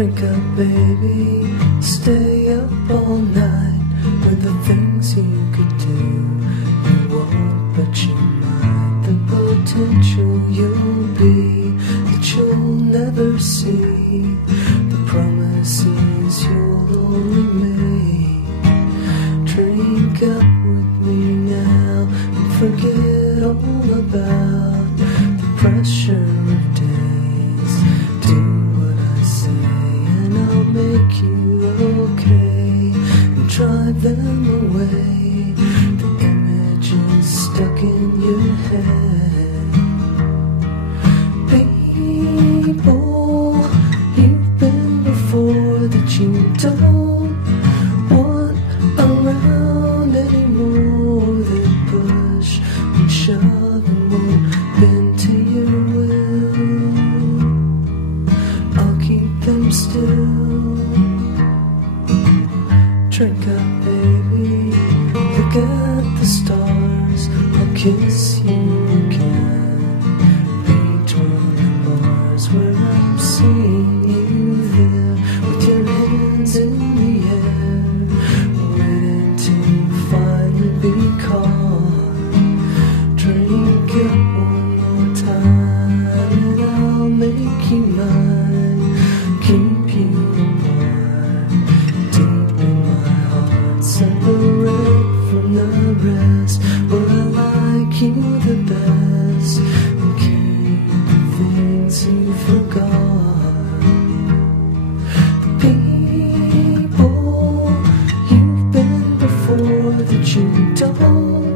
Drink up, baby, stay up all night with the things you could do. You won't, but you might. The potential you'll be that you'll never see. The promises you'll only make. Drink up with me now and forget all about the pressure of days. Do what I say and I'll make you okay and drive them away. The images stuck in your head. People you've been before that you don't want around anymore. They push and shove and won't bend to your will. I'll keep them still. Drink up, baby, look at the stars. I'll kiss you again. Paint on the bars where I'm seeing you there with your hands in the air, waiting to finally be caught. Drink up one more time and I'll make you mine. Keep you warm deep in my heart, separate from the rest, where I like you the best and keep the things you forgot. The people you've been before that you don't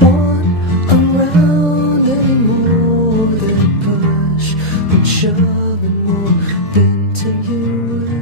want around anymore. They push and shove and won't bend to your will.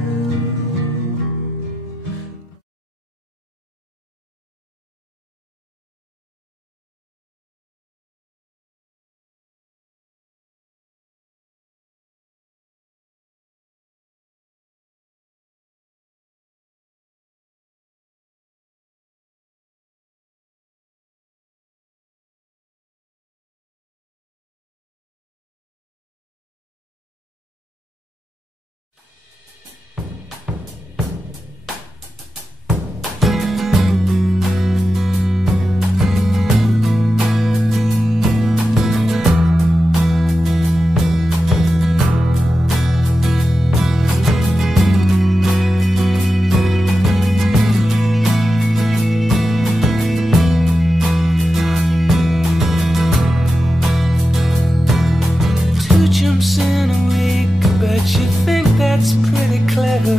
Jumps in a week, I bet you think that's pretty clever,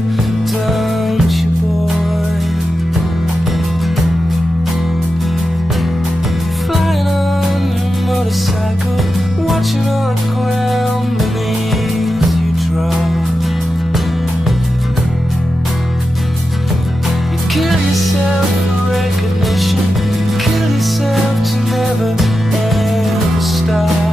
don't you, boy? Flying on your motorcycle, watching all the ground beneath you drop. You kill yourself for recognition, kill yourself to never ever stop.